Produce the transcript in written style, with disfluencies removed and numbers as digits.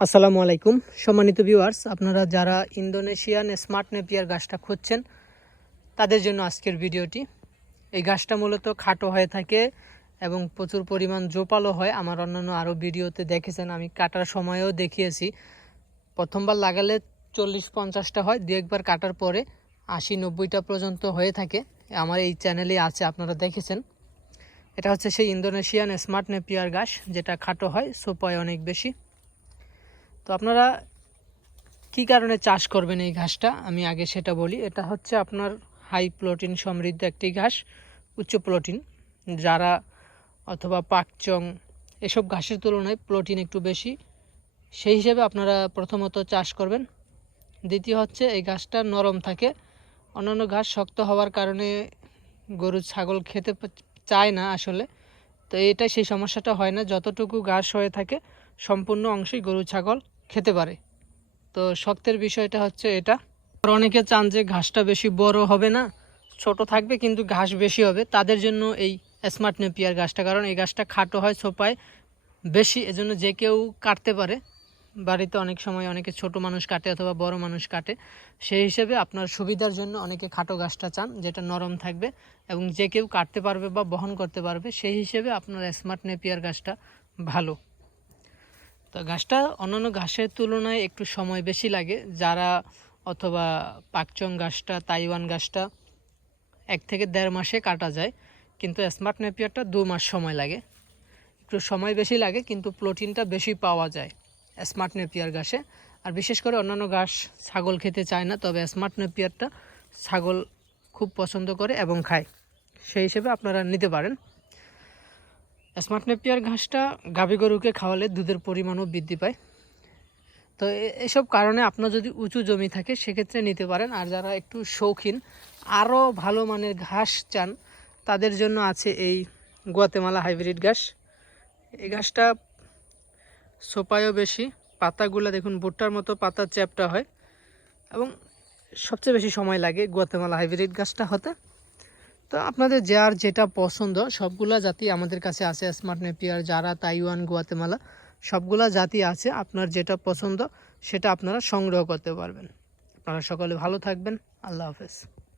আসসালামু আলাইকুম সম্মানিত ভিউয়ার্স, আপনারা যারা ইন্দোনেশিয়ান স্মার্ট নেপিয়ার গাছটা খুঁজছেন তাদের জন্য আজকের ভিডিওটি। এই গাছটা মূলত খাটো হয়ে থাকে এবং প্রচুর পরিমাণ জোপালো হয়। আমার অন্যান্য আরও ভিডিওতে দেখেছেন, আমি কাটার সময়ও দেখিয়েছি। প্রথমবার লাগালে 40-50টা হয়, দু একবার কাটার পরে 80-90টা পর্যন্ত হয়ে থাকে। আমার এই চ্যানেলে আছে, আপনারা দেখেছেন। এটা হচ্ছে সেই ইন্দোনেশিয়ান স্মার্ট নেপিয়ার গাছ, যেটা খাটো হয়, সোপায় অনেক বেশি। তো আপনারা কি কারণে চাষ করবেন এই ঘাসটা, আমি আগে সেটা বলি। এটা হচ্ছে আপনার হাই প্রোটিন সমৃদ্ধ একটি ঘাস, উচ্চ প্রোটিন, যারা অথবা পাকচং এসব ঘাসের তুলনায় প্রোটিন একটু বেশি, সেই হিসেবে আপনারা প্রথমত চাষ করবেন। দ্বিতীয় হচ্ছে এই ঘাসটা নরম থাকে। অন্যান্য ঘাস শক্ত হওয়ার কারণে গরু ছাগল খেতে চায় না আসলে, তো এটা সেই সমস্যাটা হয় না। যতটুকু ঘাস হয়ে থাকে সম্পূর্ণ অংশই গরু ছাগল খেতে পারে। তো শক্তের বিষয়টা হচ্ছে এটা। আর অনেকে চান যে ঘাসটা বেশি বড় হবে না, ছোট থাকবে কিন্তু ঘাস বেশি হবে, তাদের জন্য এই স্মার্ট নেপিয়ার গাছটা। কারণ এই গাছটা খাটো হয়, ছোপায় বেশি, এজন্য যে কেউ কাটতে পারে। বাড়িতে অনেক সময় অনেকে ছোট মানুষ কাটে অথবা বড় মানুষ কাটে, সেই হিসেবে আপনার সুবিধার জন্য অনেকে খাটো গাছটা চান, যেটা নরম থাকবে এবং যে কেউ কাটতে পারবে বা বহন করতে পারবে, সেই হিসেবে আপনার স্মার্ট নেপিয়ার গাছটা ভালো। তো গাছটা অন্যান্য ঘাসের তুলনায় একটু সময় বেশি লাগে। যারা অথবা পাকচং গাছটা, তাইওয়ান গাছটা 1 থেকে 1.5 মাসে কাটা যায়, কিন্তু স্মার্ট নেপিয়ারটা 2 মাস সময় লাগে। একটু সময় বেশি লাগে কিন্তু প্রোটিনটা বেশি পাওয়া যায় স্মার্ট নেপিয়ার ঘাসে। আর বিশেষ করে অন্যান্য ঘাস ছাগল খেতে চায় না, তবে স্মার্ট নেপিয়ারটা ছাগল খুব পছন্দ করে এবং খায়, সেই হিসেবে আপনারা নিতে পারেন। স্মার্ট নেপিয়ার ঘাসটা গাভী গরুকে খাওয়ালে দুধের পরিমাণও বৃদ্ধি পায়। তো এসব কারণে আপনার যদি উঁচু জমি থাকে সেক্ষেত্রে নিতে পারেন। আর যারা একটু শৌখিন, আরও ভালো মানের ঘাস চান, তাদের জন্য আছে এই গুয়াতেমালা হাইব্রিড ঘাস। এই ঘাসটা সোপায়ও বেশি, পাতাগুলো দেখুন ভুট্টার মতো পাতা চ্যাপ্টা হয় এবং সবচেয়ে বেশি সময় লাগে গুয়াতেমালা হাইব্রিড ঘাসটা হতে। তো আপনাদের যার যেটা পছন্দ সবগুলা জাতি আমাদের কাছে আছে। স্মার্ট নেপিয়ার, যারা, তাইওয়ান, গুয়াতেমালা সবগুলা জাতি আছে। আপনার যেটা পছন্দ সেটা আপনারা সংগ্রহ করতে পারবেন। আপনারা সকলে ভালো থাকবেন। আল্লাহ হাফেজ।